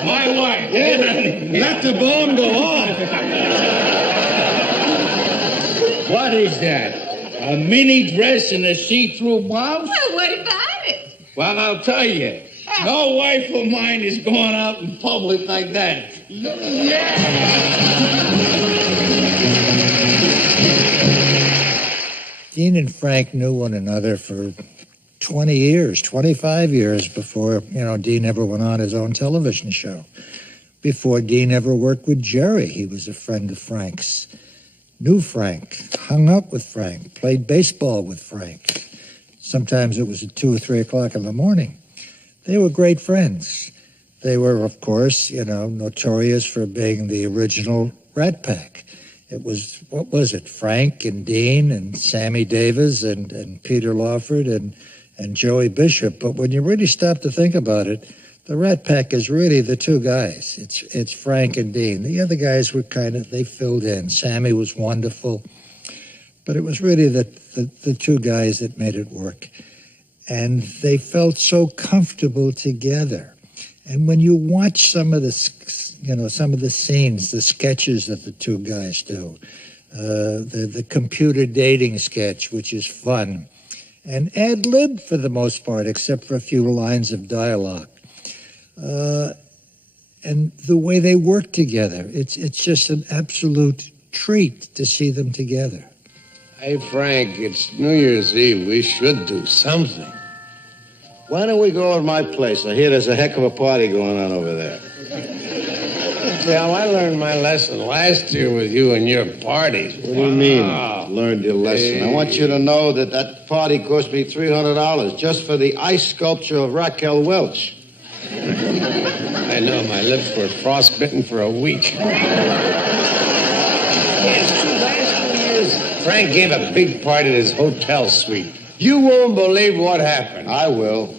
My wife. Let the bomb go off. What is that? A mini dress and a see-through blouse? Well, what about it? Well, I'll tell you. No wife of mine is going out in public like that. Dean and Frank knew one another for 20 years, 25 years before, Dean ever went on his own television show. Before Dean ever worked with Jerry, he was a friend of Frank's. Knew Frank, hung out with Frank, played baseball with Frank. Sometimes it was at 2 or 3 o'clock in the morning. They were great friends. They were, of course, notorious for being the original Rat Pack. It was, what was it, Frank and Dean and Sammy Davis and Peter Lawford and Joey Bishop. But when you really stop to think about it, the Rat Pack is really the two guys. It's Frank and Dean. The other guys were they filled in. Sammy was wonderful. But it was really the two guys that made it work. And they felt so comfortable together. And when you watch some of the scenes, the sketches that the two guys do, the computer dating sketch, which is fun, and ad-lib for the most part, except for a few lines of dialogue. And the way they work together, it's just an absolute treat to see them together. Hey, Frank, it's New Year's Eve. We should do something. Why don't we go to my place? I hear there's a heck of a party going on over there. Well, I learned my lesson last year with you and your parties. What do you mean, learned your lesson? I want you to know that party cost me $300 just for the ice sculpture of Raquel Welch. I know, my lips were frostbitten for a week. Frank gave a big party at his hotel suite. You won't believe what happened. I will.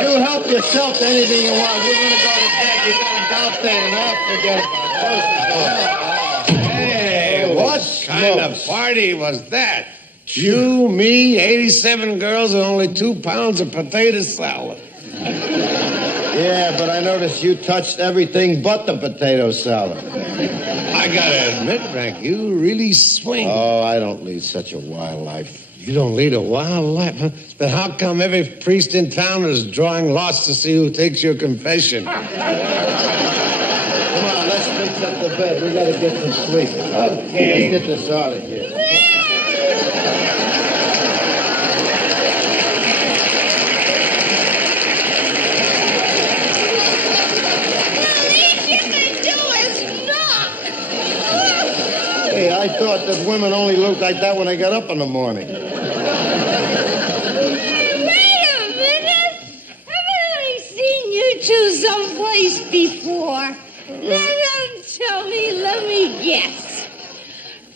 You help yourself to anything you want. You're going to go to bed. You got to go out there and forget about it. Hey, what kind of party was that? You, me, 87 girls, and only 2 pounds of potato salad. Yeah, but I noticed you touched everything but the potato salad. I gotta admit, Frank, you really swing. Oh, I don't lead such a wild life. You don't lead a wild life, huh? Then how come every priest in town is drawing lots to see who takes your confession? Come on, let's fix up the bed. We gotta get some sleep. Okay. Let's get this out of here. Hey, I thought that women only looked like that when they got up in the morning. Wait a minute. Haven't I seen you two someplace before? Now don't tell me, let me guess.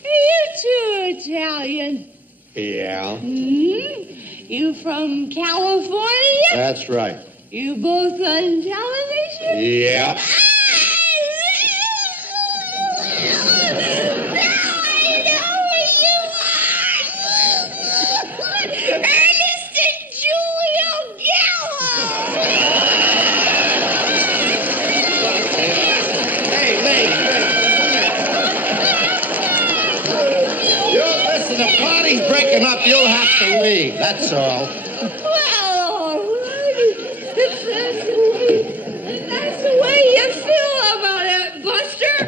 Are you two Italian? Yeah. You from California? That's right. You both on television? Yeah. Ernest and Julio Gallo! Hey, listen, the party's breaking up. You'll have to leave. That's all. Well, all right. That's the way you feel about it, Buster.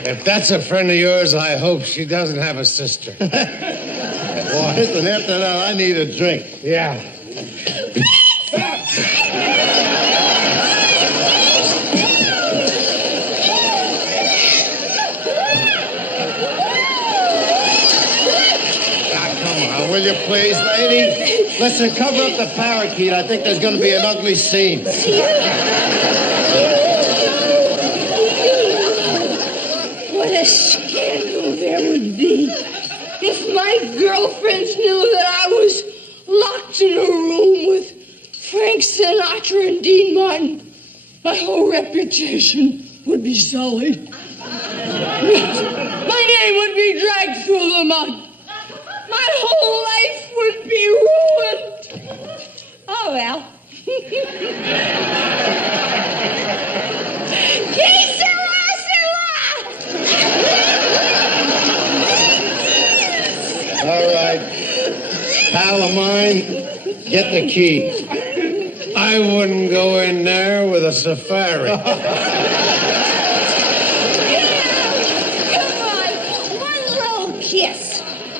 If that's a friend of yours, I hope she doesn't have a sister. Boy, listen, after that, I need a drink. Yeah. Will you please, lady? Listen, cover up the parakeet. I think there's going to be an ugly scene. What a scandal there would be if my girlfriends knew that I was locked in a room with Frank Sinatra and Dean Martin. My whole reputation would be sullied. My name would be dragged through the mud. My whole life would be ruined. Oh, well. Que sera, sera. All right. Pal of mine, get the key. I wouldn't go in there with a safari. Come on, one little kiss.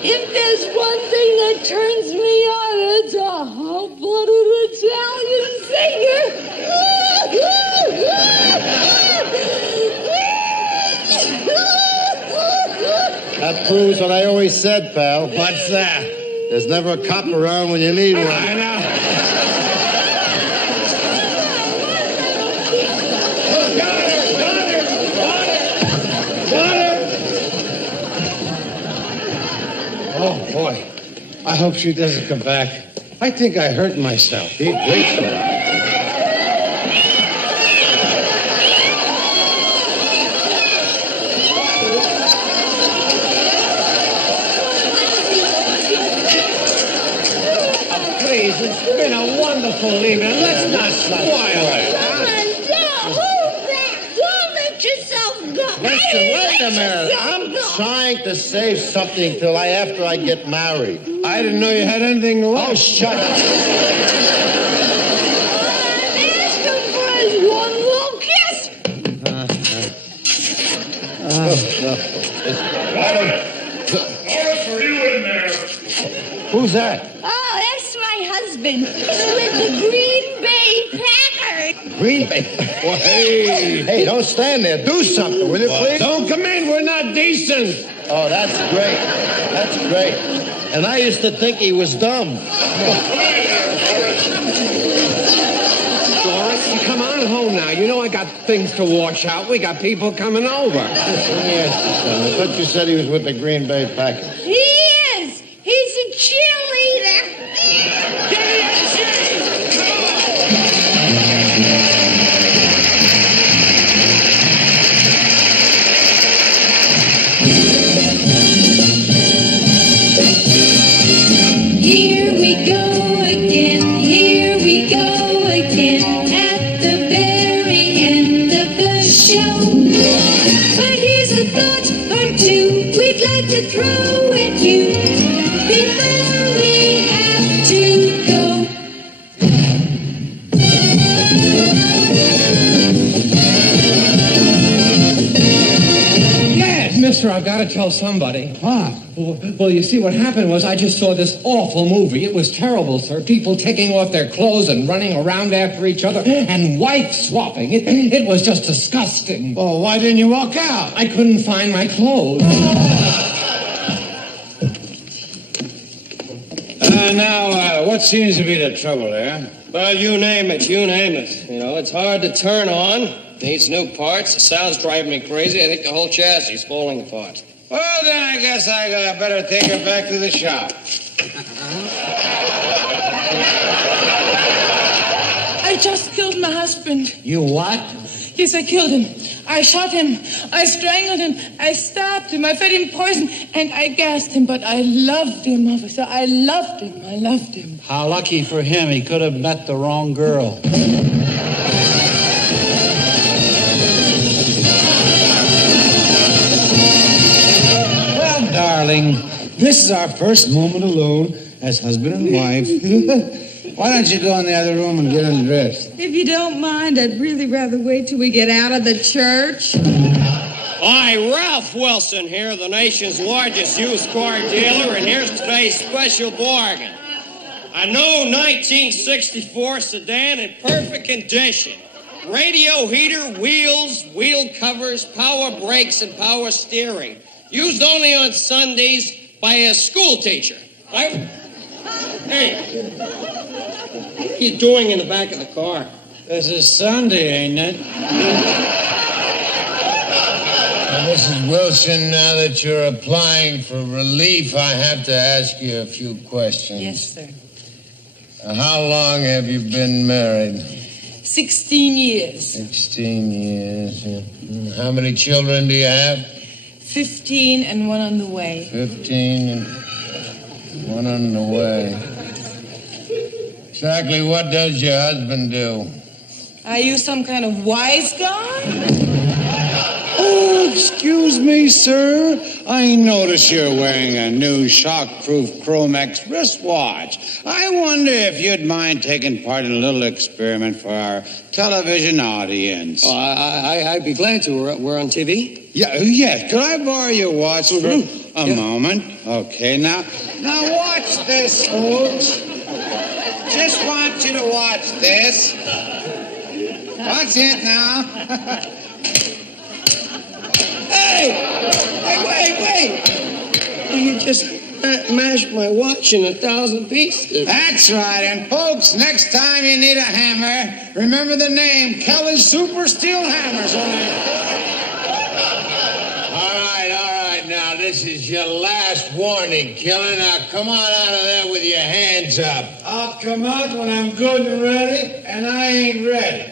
If there's one thing that turns me on, it's a hot-blooded Italian singer. That proves what I always said, pal. What's that? There's never a cop around when you need one. I know. Oh, boy. I hope she doesn't come back. I think I hurt myself. He thinks so. Please, it's been a wonderful evening. Let's not spoil it. Come on, don't hold back. Don't let yourself Listen, wait a minute. I'm trying to save something till after I get married. I didn't know you had anything left. Oh, shut up. Ask him for his one little kiss. What are you in there? Who's that? Oh, that's my husband with the Green Bay Packers. Green Bay. Well, hey, don't stand there. Do something, will you, please? Don't come in. We're not decent. Oh, that's great. That's great. And I used to think he was dumb. Doris, you come on home now. You know I got things to wash out. We got people coming over. Yes, son. I thought you said he was with the Green Bay Packers. He is. He's a cheerleader. Here we go again, here we go again, at the very end of the show. But here's a thought or two we'd like to throw at you before we have to go. Yes, mister, I've got to tell somebody. What? Well, you see, what happened was I just saw this awful movie. It was terrible, sir. People taking off their clothes and running around after each other and wife swapping. It was just disgusting. Well, why didn't you walk out? I couldn't find my clothes. Now, what seems to be the trouble there? Well, you name it, you name it. You know, it's hard to turn on. Needs new parts. The sound's driving me crazy. I think the whole chassis is falling apart. Well, then I guess I better take her back to the shop. I just killed my husband. You what? Yes, I killed him. I shot him. I strangled him. I stabbed him. I fed him poison. And I gassed him. But I loved him, officer. I loved him. I loved him. How lucky for him. He could have met the wrong girl. Well, darling, this is our first moment alone as husband and wife. Why don't you go in the other room and get undressed? If you don't mind, I'd really rather wait till we get out of the church. Hi, Ralph Wilson here, the nation's largest used car dealer, and here's today's special bargain. A new 1964 sedan in perfect condition. Radio heater, wheels, wheel covers, power brakes, and power steering. Used only on Sundays by a school teacher. Hey, what are you doing in the back of the car? This is Sunday, ain't it? Mrs. Wilson, now that you're applying for relief, I have to ask you a few questions. Yes, sir. How long have you been married? 16 years. 16 years. Yeah. How many children do you have? 15 and one on the way. 15 and one on the way. Exactly what does your husband do? Are you some kind of wise guy? Oh, excuse me, sir. I notice you're wearing a new shock-proof Chromex wristwatch. I wonder if you'd mind taking part in a little experiment for our television audience. Oh, I'd be glad to. We're on TV? Yeah, yes. Could I borrow your watch for a moment? Okay, now watch this, folks. Just want you to watch this. Watch it now. Hey, wait. You just mashed my watch in 1,000 pieces. That's right. And folks, next time you need a hammer, remember the name, Kelly's Super Steel Hammers. All right. Now, this is your last warning, killer. Now, come on out of there with your hands up. I'll come out when I'm good and ready, and I ain't ready.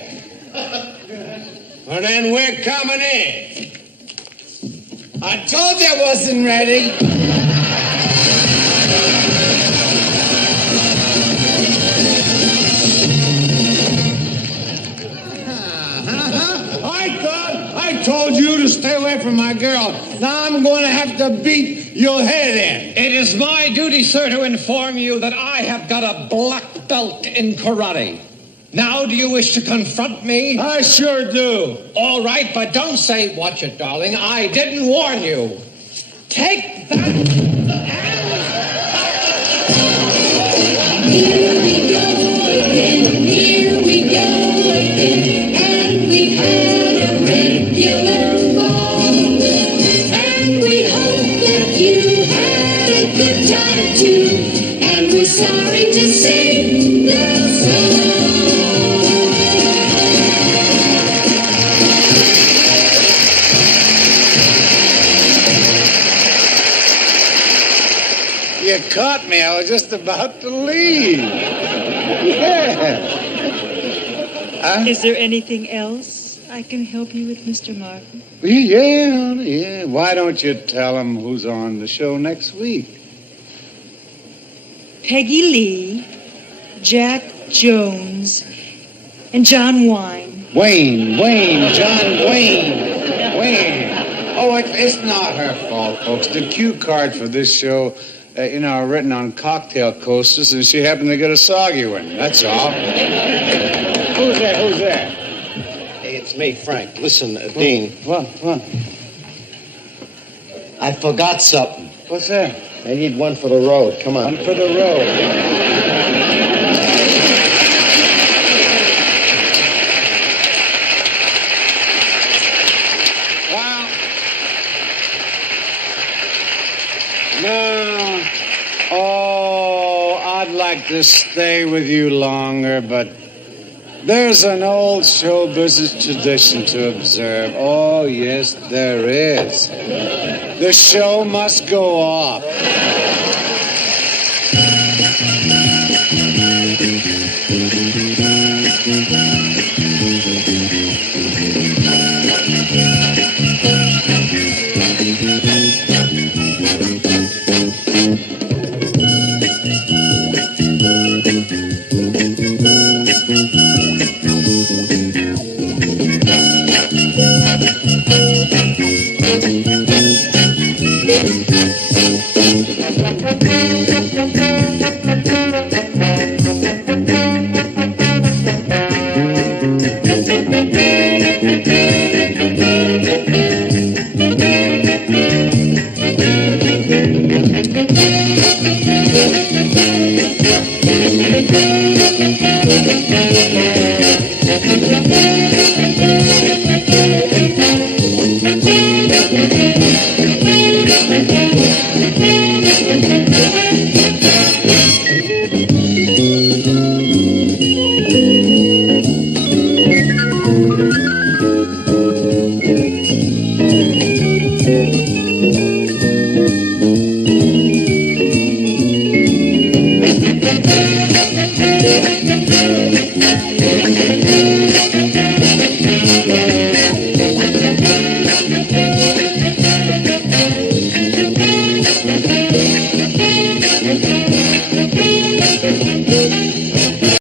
Well, then we're coming in. I told you I wasn't ready. I told you to to stay away from my girl. Now I'm going to have to beat your head in. It is my duty, sir, to inform you that I have got a black belt in karate. Now, do you wish to confront me? I sure do. All right, but don't say, watch it, darling. I didn't warn you. Take that. Here we go again, and we've had a regular ball. And we hope that you had a good time too, and we're sorry to sing the song. You caught me. I was just about to leave. Yeah. Is there anything else I can help you with, Mr. Martin? Yeah, honey, yeah. Why don't you tell him who's on the show next week? Peggy Lee, Jack Jones, and John Wayne. John Wayne. Oh, it's not her fault, folks. The cue card for this show, are written on cocktail coasters, and she happened to get a soggy one. That's all. Who's there? Hey, it's me, Frank. Listen, Dean. What? I forgot something. What's that? I need one for the road. Come on. One for the road. I'd like to stay with you longer, but there's an old show business tradition to observe. Oh, yes, there is. The show must go off.